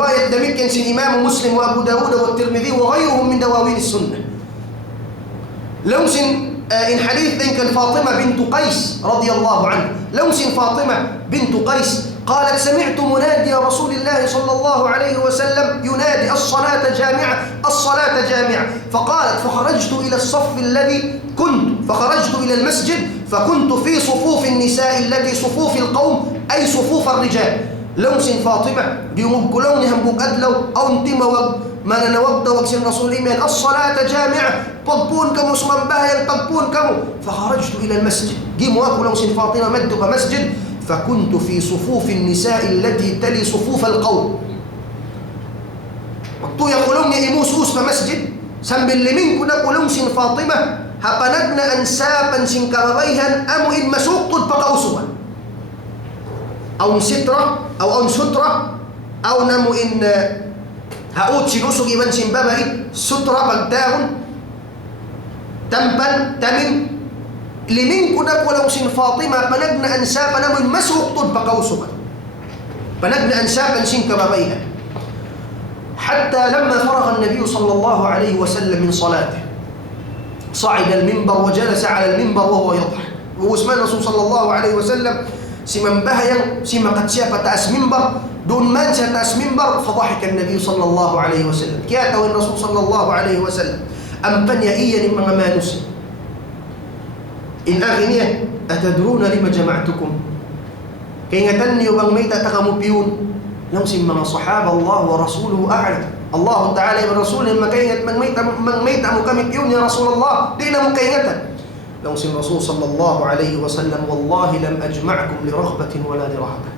رواية دميك سن إمام مسلم وأبو داود والترمذي وغيرهم من دواوين السنة. لو سن إن حديث كان فاطمة بنت قيس رضي الله عنها، لو سن فاطمة بنت قيس قالت: سمعت منادي رسول الله صلى الله عليه وسلم ينادي: الصلاة جامعة، الصلاة جامعة. فقالت: فخرجت إلى الصف الذي فخرجت إلى المسجد فكنت في صفوف النساء التي صفوف القوم أي صفوف الرجال. لو سن فاطمة بيمقلوني هم بقدلو أو انتما ما نوقت وقت الرسول إيمان الصلاة جامعة طبون كمو سمن باهي طبون كمو. فخرجت إلى المسجد جيم واكو لو سن فاطمة مدك مسجد فكنت في صفوف النساء التي تلي صفوف القوم. وقتو يقولون يموس أسمى مسجد سنب اللي منكو نقولون سن فاطمة هقندنا أنسابا سن كربيها أمو إن مسوق تدبق أوسوا أو سترة أو سترة أو نمو إن هؤلاء سنوسوا إبن سنبابا سترة بقداهم تنبن تمن لمن كنا ولو سن فاطمة بنبنا أنسابا نمو إن مسوق تدبق أوسوا بنبنا أنسابا سن كربيها. حتى لما فرغ النبي صلى الله عليه وسلم من صلاته صعد المنبر وجلس على المنبر وهو يضحك. وعثمان الرسول صلى الله عليه وسلم سمن بهيا سمن قد شاف تأس منبر دون من تأس منبر. فضحك النبي صلى الله عليه وسلم كياته الرسول صلى الله عليه وسلم أمبن يئيا من ما نسي إن أغنية أتدرون لما جمعتكم كي يتني وبغميت تغمو بيون نوسم من صحابة الله ورسوله أعلم. الله تعالى بالرسول لما كينت من ميت مكمل بيون يا رسول الله دينا مكينة. نوسم الرسول صلى الله عليه وسلم والله لم أجمعكم لرغبة ولا لرهبة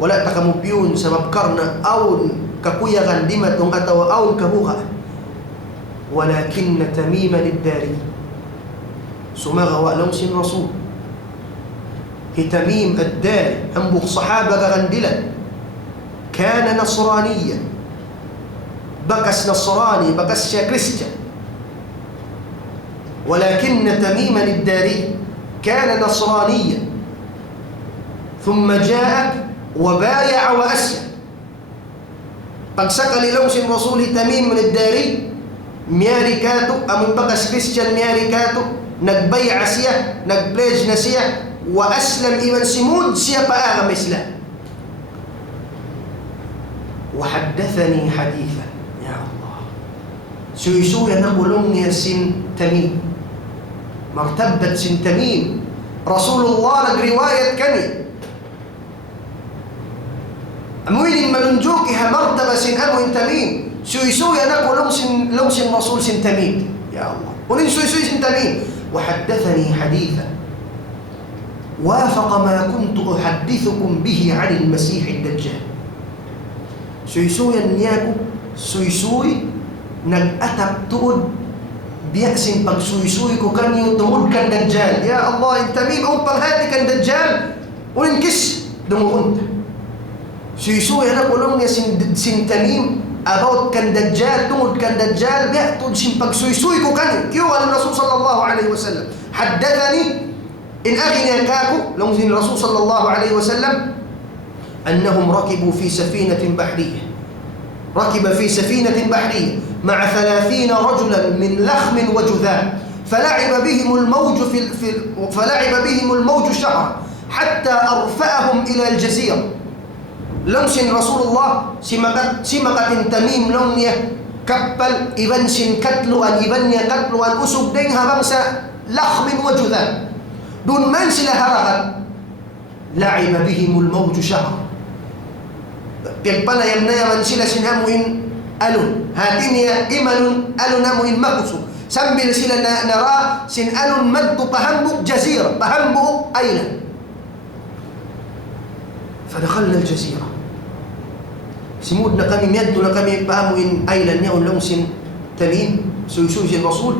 ولا تغمو بيون سبب كرنا أو ككوية غندمة أتوا أو كبوغة ولكن تميما الداري سمغ ولوسم الرسول هي تميم الداري أنبغ صحابة غندلة كان نصرانيا بقس نصراني بقس كريستيان. ولكن تميما الداري كان نصرانيا ثم جاء وبايع وأسلم. قد سقل لوس الرسول تميم من الداري مياريكاتو أمن بقس كريستيان مياريكاتو نقبيع سيا نقبليج نسيا وأسلم إيمان سمود سيا بآغم إسلام. وحدثني حديثا يا الله سويسويا نقولون يا سن تميم مرتبة سن تميم رسول الله لك رواية كني أموين من نجوكها مرتبة سن أمو تميم سويسويا نقولون لو سن رسول سن تميم يا الله ولن سويسوي سن تميم. وحدثني حديثا وافق ما كنت أحدثكم به عن المسيح الدجال. سويسوي النياكو سويسوي نجأتك تقول بيأسن بق سويسوي كو كان يتمود كان دجال يا الله انت مين أمبل هاتي كان دجال وننكس دمو أنت سويسوي أنا قولون يا سن تميم أبوت كان دجال تمود كان دجال بيأتون سن بق سويسوي كو كان كيو على الرسول صلى الله عليه وسلم. حدثني إن أغنى كاكو لو زين الرسول صلى الله عليه وسلم أنهم ركبوا في سفينة بحرية ركب في سفينة بحرية مع 30 رجلا من لخم وجذام فلعب بهم الموج شهرا حتى أرفعهم إلى الجزيرة. لمسن رسول الله سمقت تميم لونية كبل إبنسن كتلو أن إبنية كتلو أن أسب دينها بمسا لخم وجذام دون منسل هرغا لعب بهم الموج شهرا. Pagpala yam na yaman sila sinamuin alun. Hatin niya imalun alun namuin makuso. Sambil sila na nara sin alun madto pahambuk jazira. Pahambuk island. فدخلنا الجزيرة. سمودنا kami miyadto na kami pahamuin island niya ulong sin Tamim سويسوي الرسول.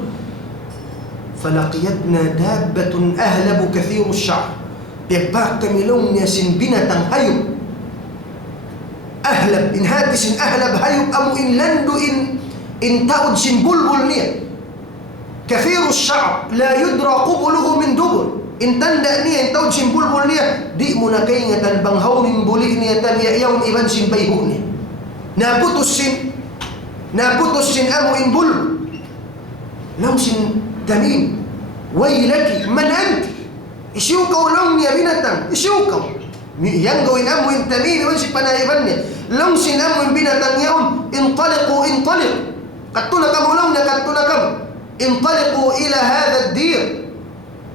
فلقيتنا دابة أهلب كثير الشعر. Pagpak kami long niya sin binatang hayop. أهلب إن هاتس أهلب هيب أمو إن لندو إن تأود سن بلبل نية كثير الشعر لا يدرى قبله من دبل إن تندأ نية إن تأود سن بلبل نية دي منكينة بنهون بلئ نية تبيع يوم إبن سن بيهون نية naputos sin amo in bul. Long sin Tamim, waylaki, man anti? Isyukaw long niya binatang, isyukaw. Yang gawin amo in Tamim, iwan si panayiban niya. Long sin amo in binatang yaon, intaliqu, katuna kamo long na katuna kamo. Intaliqu ila hadha ad-dir,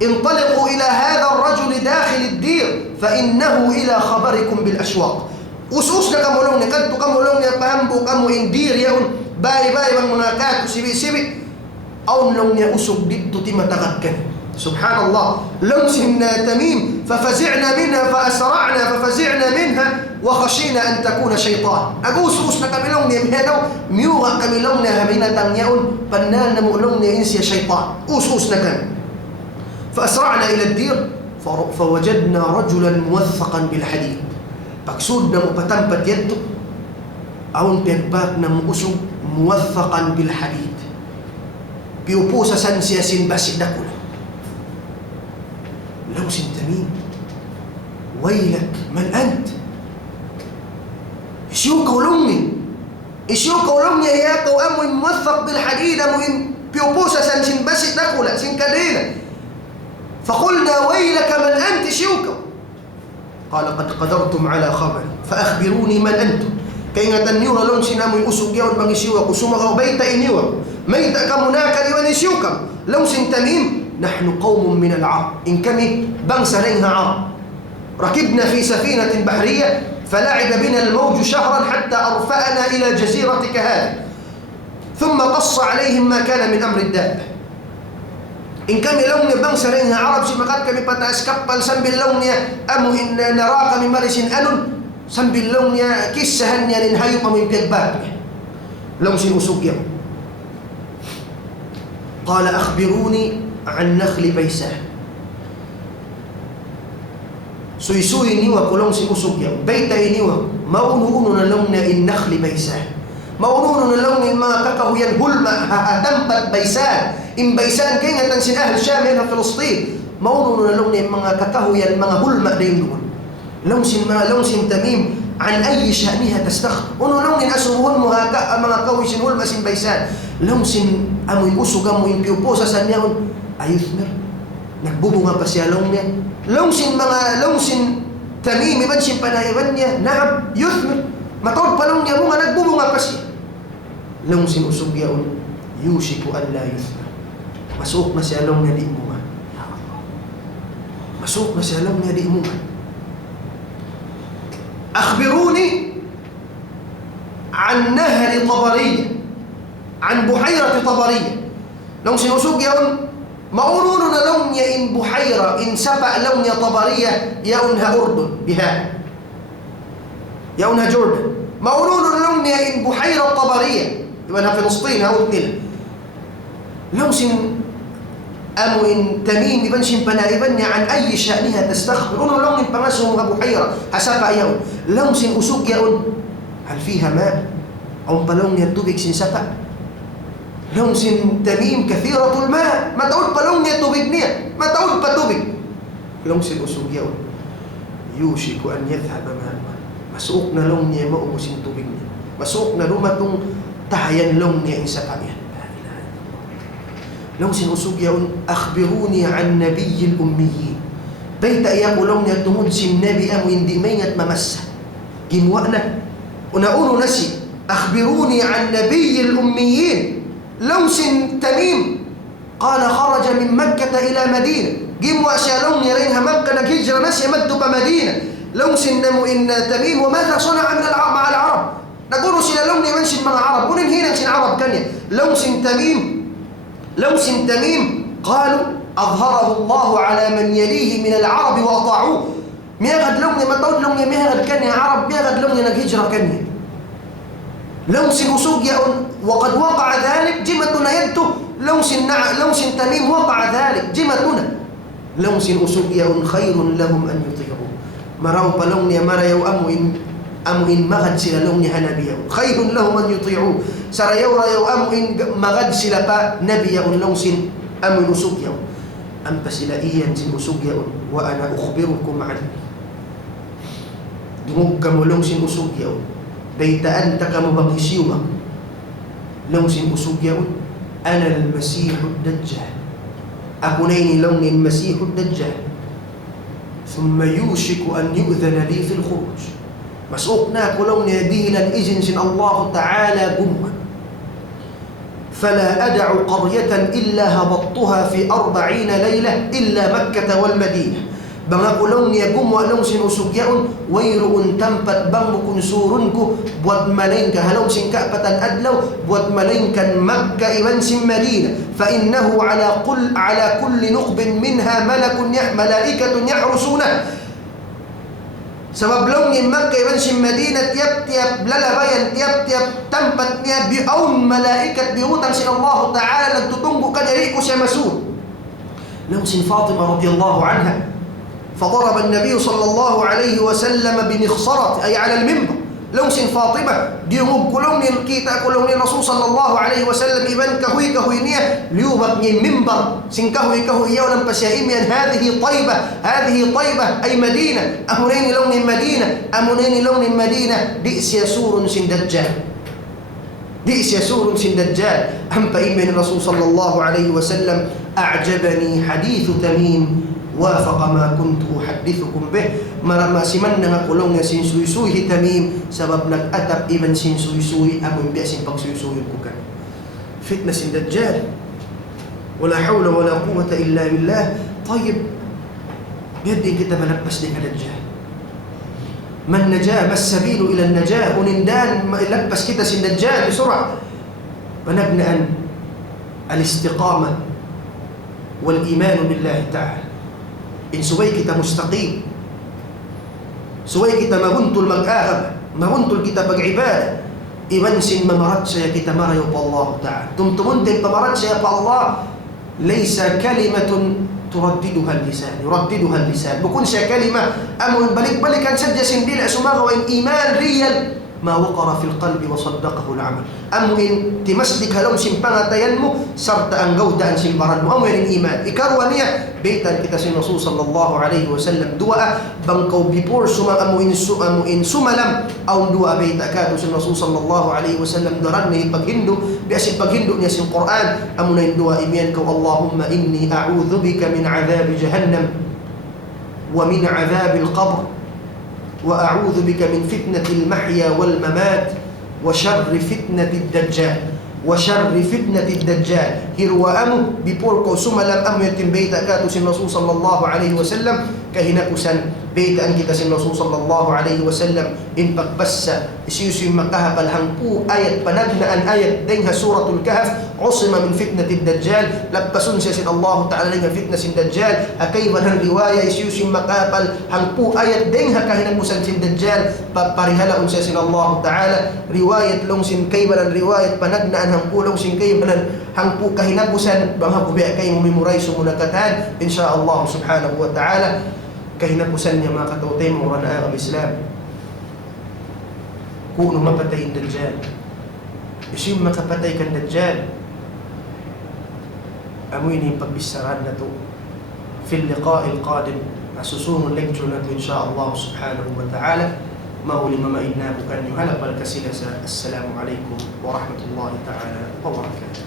intaliqu ila hadha ar-rajul dakhil ad-dir, fa innahu ila khabarikum bil ashwaq. Us-us na kamo long na kadto kamo long na pahambo kamo in dir yaon, bay-bay bang mga kato sibi-sibi. أو لون يأسك ضد تمتغكن. سبحان الله. لمسنا تميم ففزعنا منها فأسرعنا ففزعنا منها وخشينا أن تكون شيطان. أقول سوسنا كملون يمهنو ميوغا كملون همينة تنيون بنان مؤلون ينسي شيطان. أوسوسنا كم. فأسرعنا إلى الدير فوجدنا رجلا موثقا بالحديد. بكسودنا مقتنبت يده أو بيباكنا مؤسو موثقا بالحديد. Piupusa san siya sinbasid ako na. Law sin Tamim, waylak, man ant? Isyukaw long niya iyakaw amoy muwathaq bil hadid amoy piupusa san sinbasid ako na, sin kadena. فقلنا ويلك من أنت isyukaw. قال قد قدرتم على خبر فأخبروني من أنتم. Kaya nga tanyura long sinamoy usog yaon bang isyuwa ko sumakaw bayta iniwa. ميتا كمناك لونسيوكم لو سن تميم نحن قوم من العرب إن كمي بنسرينها عرب ركبنا في سفينة بحرية فلعب بنا الموج شهرا حتى أرفأنا إلى جزيرتك هذه ثم قص عليهم ما كان من أمر الدابة إن كمي لون بنسرينها عرب سمقات كمي بتأسكبل سنبي اللون أمو إن نراك من مرس أنن سنبي اللون كسهن ينهيق من كذبات لو سن أسوكيهم. قال أخبروني عن نخل بيسان. سوي نيوا كلون سي أسوكيا بيتا نيوا مونون لون النخل بيسان مونون لون ما ككه ينهل ما تنبت بيسان إن بيسان كينة تنسين أهل الشام هنا فلسطين مونون لون ما ككه ينهل ما دينون لون سن تميم عن أي شأنها تستخدم ونو لون أسوهن ما كويش نهل ما سن بيسان لون سن amoy usog amoy piuposa sa niyaon ayuthmer nagbubunga pa siya long niya long sin Tamim iban sin panaiban niya naam yuthmer matod pa long niya bunga nagbubunga pa siya long sin usog yaon yushiku an la yuthmer masuk na siya long niya di bunga masuk na siya long niya di bunga. أخبروني عن نهر طبرية عن بحيرة طبرية لو سنسوق يون مأونون لون إن بحيرة إن سبع لون طبرية يونها أردن بها يونها جردن مأونون لون إن بحيرة طبرية يونها فلسطين أو النيل لو سن أمو إن تميم يبنشن بنائبني عن أي شأنها تستخبر لون بمسهم بحيرة حسب يون لو سن أسوق يون هل فيها ماء أو بلون يدوبك سن سبع لون سن تميم كثيرة الماء ما تقول بلون يتوبكني ما تقول بتوبك لون سن أسوقيون يوشك أن يذهب معنا مسوقنا لون يمأو سن توبكني مسوقنا لومة تحيا لون ينسبعني لون سن أسوقيون أخبروني عن نبي الأميين بيت أيام لون يتمد سن نبي أم يندمينة ممسة جنوأنا ونقول نسي أخبروني عن نبي الأميين لوس تميم قال خرج من مكة إلى مدينة جيم وأشالون يرينها مكة نكيجر ناس يمدوا بمدينة لوس نمو إن تميم وماذا صنع مع العرب نقول سلالون يمنشن مع العرب وننهينا نشن عرب كنيا لوس تميم قالوا أظهره الله على من يليه من العرب وأطاعوه ميغد لوني ما تقول لوني ميغد كنيا عرب ميغد لوني نكيجر كنيا لوس أسوق وقد وقع ذلك جمتنا يده لوس تميم وقع ذلك جمتنا لوس أسوق خير لهم أن يطيعوا مراو بلون مرا يو أم إن مغد سلا لون هنبيا خير لهم أن يطيعوا سر يورا يو أم إن مغد سلا نبيا لوس أم أسوق أم بسلا إيان سن أسوق وأنا أخبركم عنه دموك كم لوس أسوق بيت أنت كمبقسيوما لوسن أسوكيون أنا المسيح الدجال أكونين لون المسيح الدجال ثم يوشك أن يؤذن لي في الخروج مسؤقنا كلون يدين الإذن سن الله تعالى قمة فلا أدع قرية إلا هبطتها في 40 ليلة إلا مكة والمدينة banga kulong niya gumwalong sinusugyaon wayroon tampat bang bukunsurun ko buat malain ka halong singkapatan adlaw buat malain kan Makkah iban sin Madinah fa innahu ala kulli nuqbin minha malaikatun yahrusuna sebab long ni Makkah iban sin Madinah tiap-tiap lalabayan tiap-tiap tempat niya biaun malaikat biutang sin Allah Ta'ala nagtutunggo ka diri ko siya masud long sin Fatima radhiyallahu anha فضرب النبي صلى الله عليه وسلم بمخصرة أي على المنبر لو سن فاطمة ديهم كلهم الكيتا كلهم الرسول صلى الله عليه وسلم إبن كهوي كهوينية ليوبك من منبر سن كهوي ولم بشائميا هذه طيبة أي مدينة أمنين لون المدينة بئس يسور سن دجال أم فإيمان الرسول صلى الله عليه وسلم أعجبني حديث تميم وافق ما كنت أحدثكم به مرما سمنا قلون سين سوي تميم سبب نكأتب إبن سين سوي أمن بأسين بق سوي الكوكا فتنة سين دجال ولا حول ولا قوة إلا بالله طيب بيدي كده ملبس لك دجال ما النجاة ما السبيل إلى النجاة ونندان لبس كده سين دجال بسرعة ونبنى أن الاستقامة والإيمان بالله تعالى إن سوي kita مستقيم سوي kita mabuntul mag-ahab mabuntul kita pag-ibada iban sin mamarat saya kita marayo pa Allah Ta'ala tumtumun din pamarat saya pa Allah laysa kalimatun turaddiduha al-lisan bukun siya kalima amun balik-balikan sadya sin dila sumaga wa iman real ما وقر في القلب وصدقه العمل أمين تمسدك لهم سنبغة ينمو سرت أن قودا سنبرا أمين الإيمان إكاروانية بيتا كتاسين رسول صلى الله عليه وسلم دواء بنكو بيبور سما أمين سملم أو دواء بيتا كاتوسين رسول صلى الله عليه وسلم درنه بغهندو بأسي بغهندو نيسين قرآن أمين دواء إميانك اللهم إني أعوذ بك من عذاب جهنم ومن عذاب القبر وأعوذ بك من فتنة المحيا والممات وشر فتنة الدجال هيروا أمو بيبوركو سملم أمو يتم بيتا كاتو سن رسول صلى الله عليه وسلم كهناكو سن بيتا أنكتا سن رسول صلى الله عليه وسلم إن بس سيوسي مكهب الهنقو آية بنبنا أن آية دينها سورة الكهف عصم من فتنة الدجال لبسون سيسن الله تعالى لها فتنة الدجال أكيبا الرواية سيوسي مكهب الهنقو آية دينها كهناكو سن الدجال باريهلا سيسن الله تعالى رواية لونسن كيبا الرواية بنبنا أن هنقو لونسن كيبا هنقو كهناكو سن بمهبو بأكيم ممريس منكتان إن شاء الله سبحانه وتعالى كهناكو سن يما قطوتين ورنا آغم إسلام كونوا مبتي الدجال يسيم مكبتي كالدجال أمويني ببسران نتو في اللقاء القادم أسسون لكترنا إن شاء الله سبحانه وتعالى ما هو لما إناه كان يهلق الكسيلة السلام عليكم ورحمة الله تعالى وبركاته